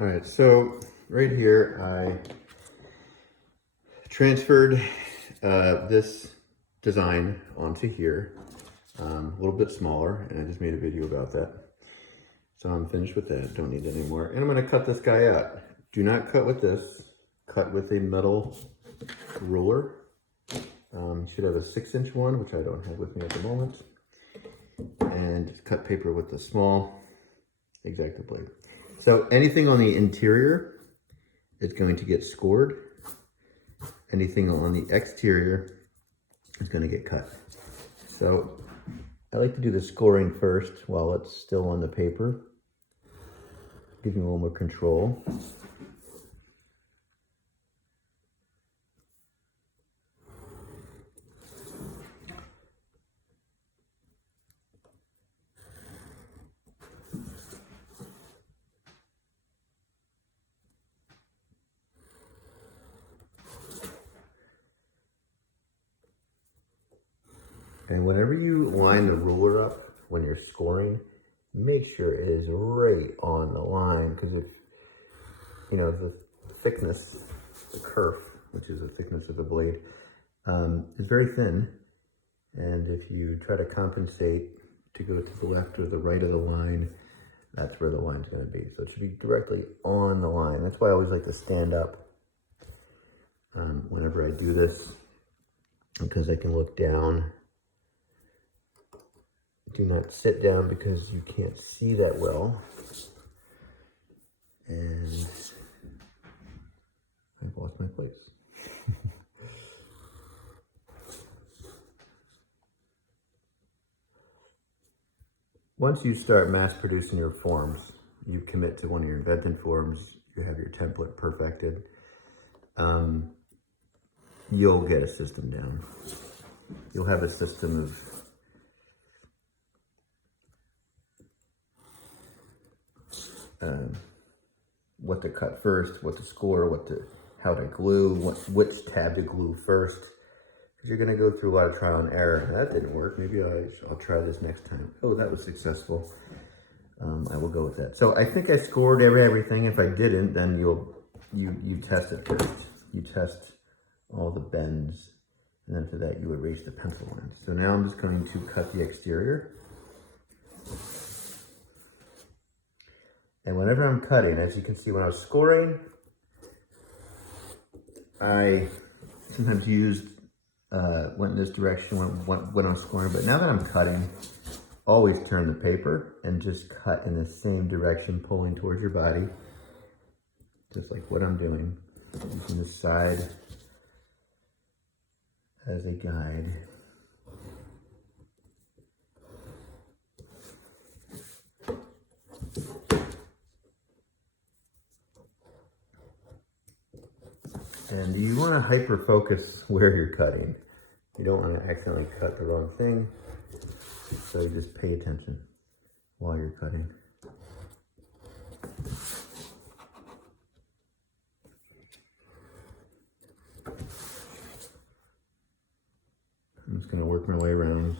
All right, so right here I transferred this design onto here, a little bit smaller, and I just made a video about that. So I'm finished with that, don't need it anymore. And I'm gonna cut this guy out. Do not cut with this, cut with a metal ruler. You should have a 6-inch one, which I don't have with me at the moment. And cut paper with the small X-Acto blade. So anything on the interior is going to get scored. Anything on the exterior is going to get cut. So I like to do the scoring first while it's still on the paper. Give me a little more control. And whenever you line the ruler up when you're scoring, make sure it is right on the line, because if, you know, the thickness, the kerf, which is the thickness of the blade, is very thin. And if you try to compensate to go to the left or the right of the line, that's where the line's going to be. So it should be directly on the line. That's why I always like to stand up whenever I do this, because I can look down. Do not sit down because you can't see that well. And I've lost my place. Once you start mass producing your forms, you commit to one of your invented forms, you have your template perfected, you'll get a system down. You'll have a system of what to cut first, what to score, how to glue, which tab to glue first. Because you're going to go through a lot of trial and error. That didn't work. Maybe I'll try this next time. Oh, that was successful. I will go with that. So I think I scored everything. If I didn't, then you test it first. You test all the bends, and then after that you erase the pencil lines. So now I'm just going to cut the exterior. And whenever I'm cutting, as you can see, when I was scoring, I sometimes went in this direction when I'm scoring, but now that I'm cutting, always turn the paper and just cut in the same direction, pulling towards your body, just like what I'm doing, using the side as a guide. And you want to hyper focus where you're cutting. You don't want to accidentally cut the wrong thing. So you just pay attention while you're cutting. I'm just going to work my way around.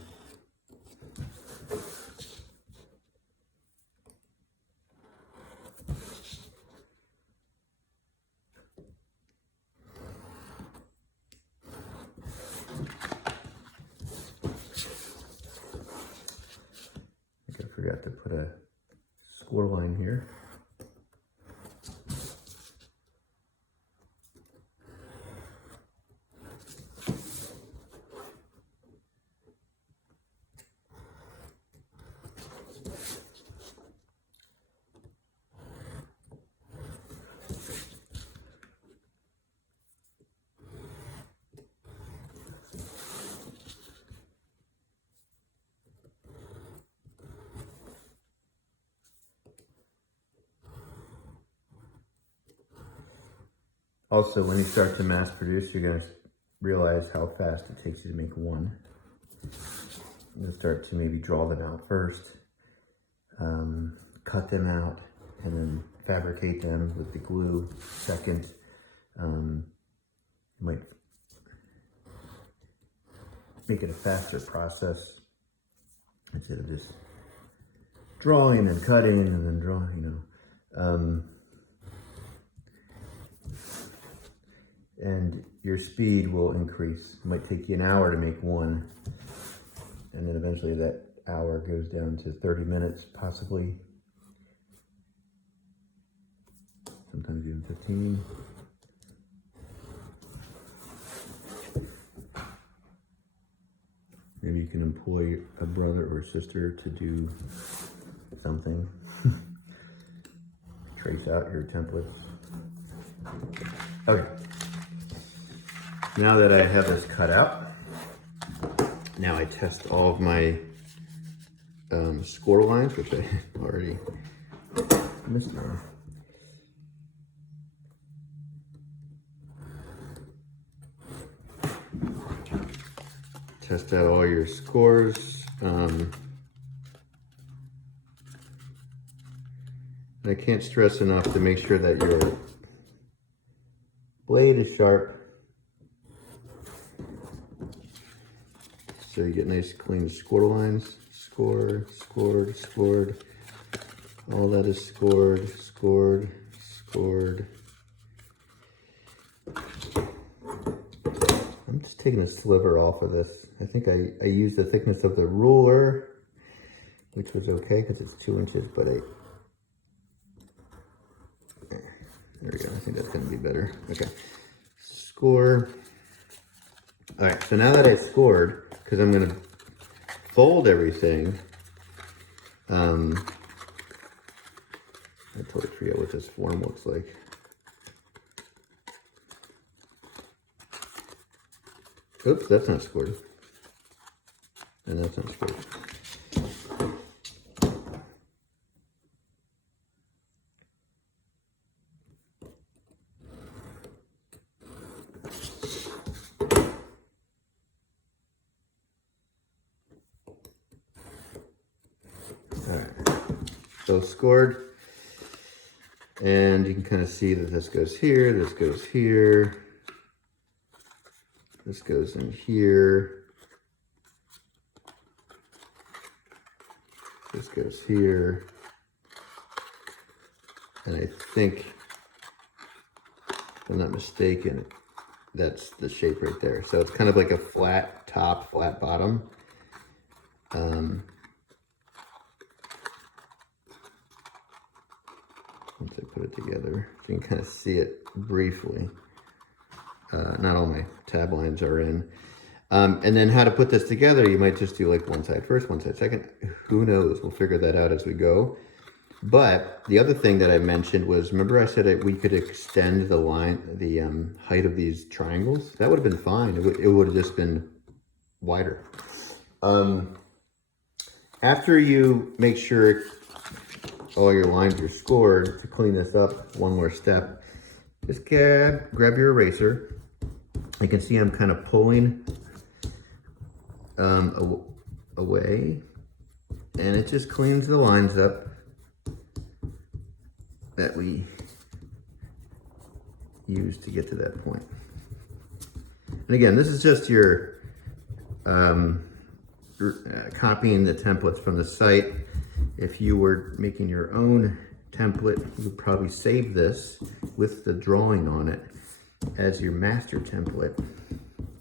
I forgot to put a score line here. Also, when you start to mass produce, you're going to realize how fast it takes you to make one. You're going to start to maybe draw them out first, cut them out, and then fabricate them with the glue second. You might make it a faster process instead of just drawing and cutting and then drawing, you know. and your speed will increase. It might take you an hour to make one, and then eventually that hour goes down to 30 minutes, possibly. Sometimes even 15. Maybe you can employ a brother or sister to do something. Trace out your templates. Okay. Now that I have this cut out, now I test all of my score lines, which I already missed now. Test out all your scores. I can't stress enough to make sure that your blade is sharp, so you get nice clean score lines. Scored, scored, scored. All that is scored, scored, scored. I'm just taking a sliver off of this. I think I used the thickness of the ruler, which was okay because it's 2 inches, but there we go. I think that's going to be better. Okay. Score. All right. So now that I scored, because I'm going to fold everything, I totally forget what this form looks like. Oops, that's not scored. And that's not scored. Alright, so scored. And you can kind of see that this goes here, this goes here. This goes in here. This goes here. And I think, if I'm not mistaken, that's the shape right there. So it's kind of like a flat top, flat bottom. Once I put it together, you can kind of see it briefly. Not all my tab lines are in. And then how to put this together, you might just do like one side first, one side second. Who knows? We'll figure that out as we go. But the other thing that I mentioned was, remember I said we could extend the line, the height of these triangles? That would have been fine. It would have just been wider. After you make sure all your lines are scored, to clean this up, one more step, just grab your eraser. You can see I'm kind of pulling away, and it just cleans the lines up that we used to get to that point. And again, this is just your copying the templates from the site. If you were making your own template, you would probably save this with the drawing on it as your master template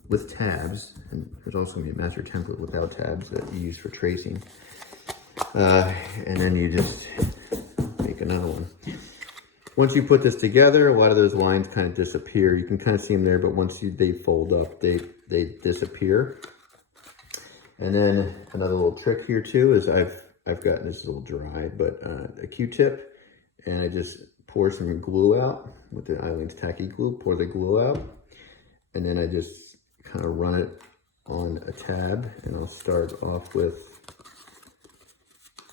with tabs. And there's also going to be a master template without tabs that you use for tracing. And then you just make another one. Once you put this together, a lot of those lines kind of disappear. You can kind of see them there, but once they fold up, they disappear. And then another little trick here too is I've got, this is a little dry, but a Q-tip, and I just pour some glue out with the Aleene's Tacky Glue, pour the glue out, and then I just kind of run it on a tab, and I'll start off with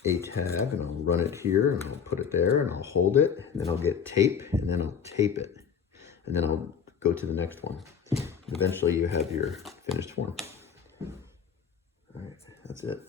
a tab, and I'll run it here, and I'll put it there, and I'll hold it, and then I'll get tape, and then I'll tape it, and then I'll go to the next one. Eventually you have your finished form. All right, that's it.